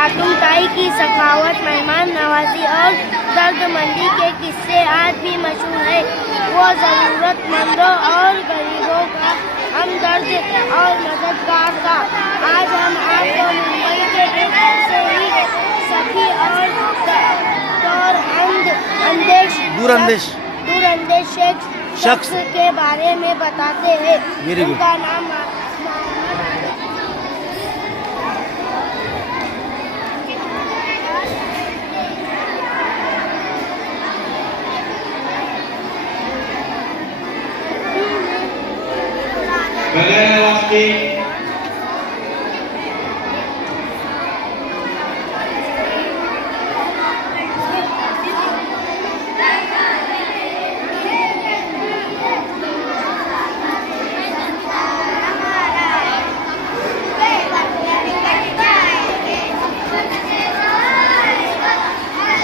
आतुमताई की सखावत, मेहमान नवाजी और दर्दमंदी के किस्से आज भी मशहूर है। वो ज़रूरतमंदों और गरीबों का हमदर्द और मददगार था। आज हम आपको मुंबई के एक ऐसे ही सखी और दूरंदेश शख्स के बारे में बताते हैं। उनका नाम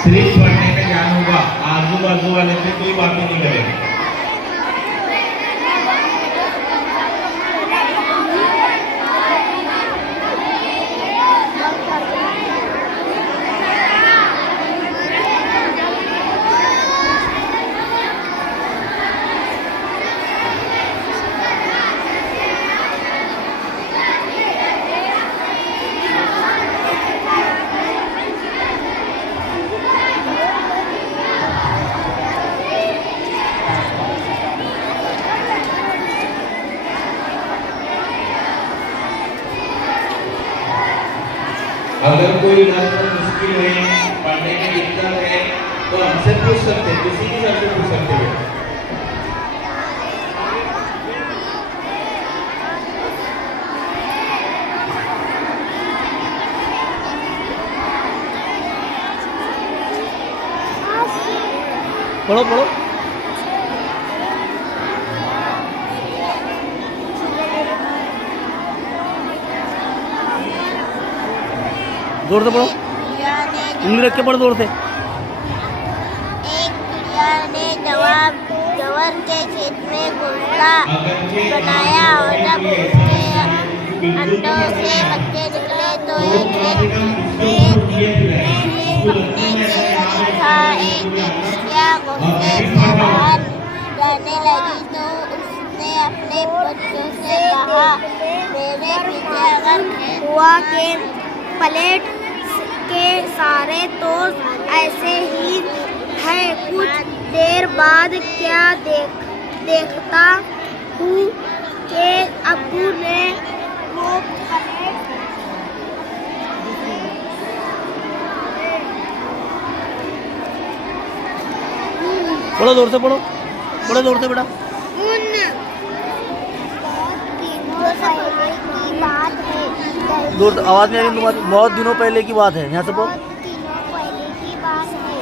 सिर्फ पढ़ने का ज्ञान होगा, आजू बाजू वाले से कोई बात नहीं करेगा। अगर कोई रास्ता मुश्किल है, पढ़ने में दिक्कत है, तो हमसे पूछ सकते हैं, किसी भी सर से पूछ सकते हैं। पढ़ो पढ़ो। जोर से पढ़ो, उंगली रख के पढ़ो जोर से। एक चिड़िया ने जवर के खेत में घोंसला बनाया और जब उसके अंडों से बच्चे निकले तो एक पकने के करीब था। एक चिड़िया घोंसले से बाहर जाने लगी तो उसने अपने बच्चों से कहा, मेरे पीछे अगर हुआ के प्लेट के सारे तो ऐसे ही है। कुछ देर बाद क्या देखता हूँ कि अब्बू ने वो प्लेट पढ़ो जोर से, पढ़ो पढ़ो जोर से बेटा। उन पहले की बात है, जोर से, आवाज नहीं आ रही तुम्हारी। बहुत दिनों पहले की बात है, यहाँ से पढ़ो। दिनों पहले की बात है।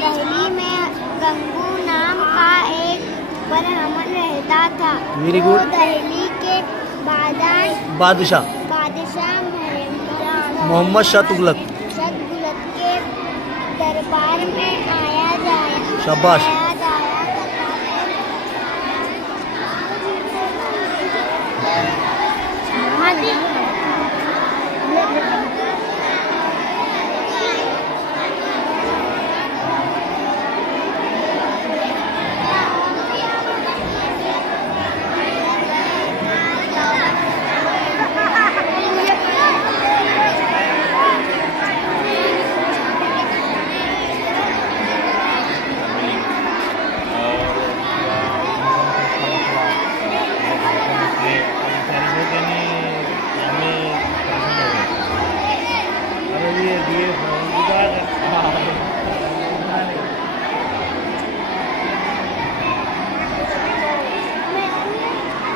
दिल्ली में गंगू नाम का एक ब्राह्मण रहता था। Very वो good. दिल्ली के बादशाह मोहम्मद शाह तुगलक के दरबार में आया जाया शाबाश।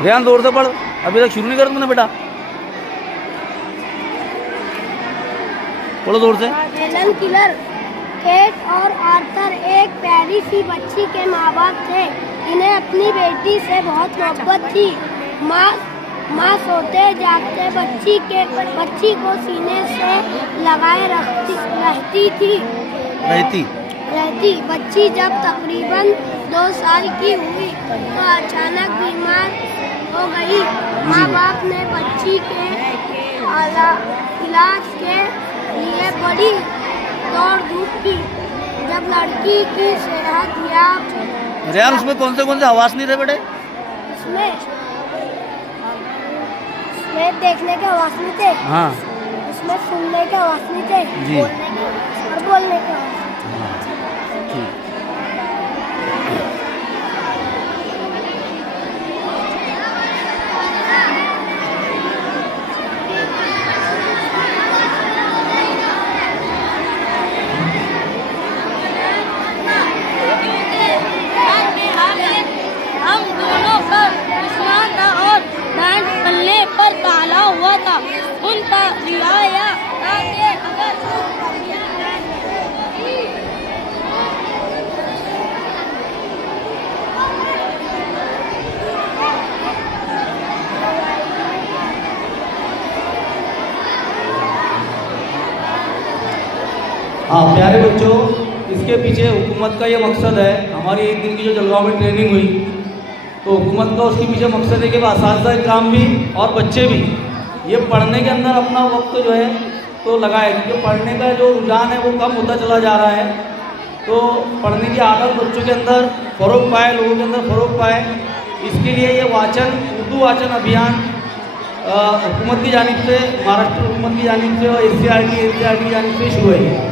रेहान जोर से पढ़, अभी तक शुरू नहीं कर तूने बेटा। पढ़ो जोर से। हेलन किलर, केट और आर्थर एक प्यारी सी बच्ची के माँ बाप थे। इन्हें अपनी बेटी से बहुत मोहब्बत थी। माँ सोते जागते बच्ची को सीने से लगाए रहती थी। बच्ची जब तकरीबन 2 साल की हुई तो अचानक बीमार हो गई। माँ बाप ने बच्ची के इलाज के और दूध पी। जब लड़की की सेहत या रेहान उसमें कौन से आवाज़ नहीं रहे बेटे? उसमें देखने के आवाज़ नहीं थे, हाँ उसमें सुनने के आवाज़ नहीं थे, जी। और बोलने के आवाज़। हाँ ठीक। हम दोनों का स्नान था और दांत पल्ले पर ताला हुआ था। उनका रियाया ताकि अगर हाँ प्यारे बच्चों, इसके पीछे हुकूमत का ये मकसद है। हमारी एक दिन की जो जलगांव में ट्रेनिंग हुई, तो हुकूमत का उसके पीछे मकसद है कि असातिज़ा इकराम भी और बच्चे भी ये पढ़ने के अंदर अपना वक्त जो है तो लगाए, क्योंकि पढ़ने का जो रुझान है वो कम होता चला जा रहा है। तो पढ़ने की आदत बच्चों के अंदर फ़रोग पाए, लोगों के अंदर फ़रोग पाए, इसके लिए ये वाचन, उर्दू वाचन अभियान हुकूमत की जानिब से, महाराष्ट्र हुकूमत की जानिब से और NCERT की जानिब से शुरू है।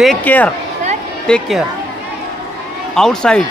Take care outside.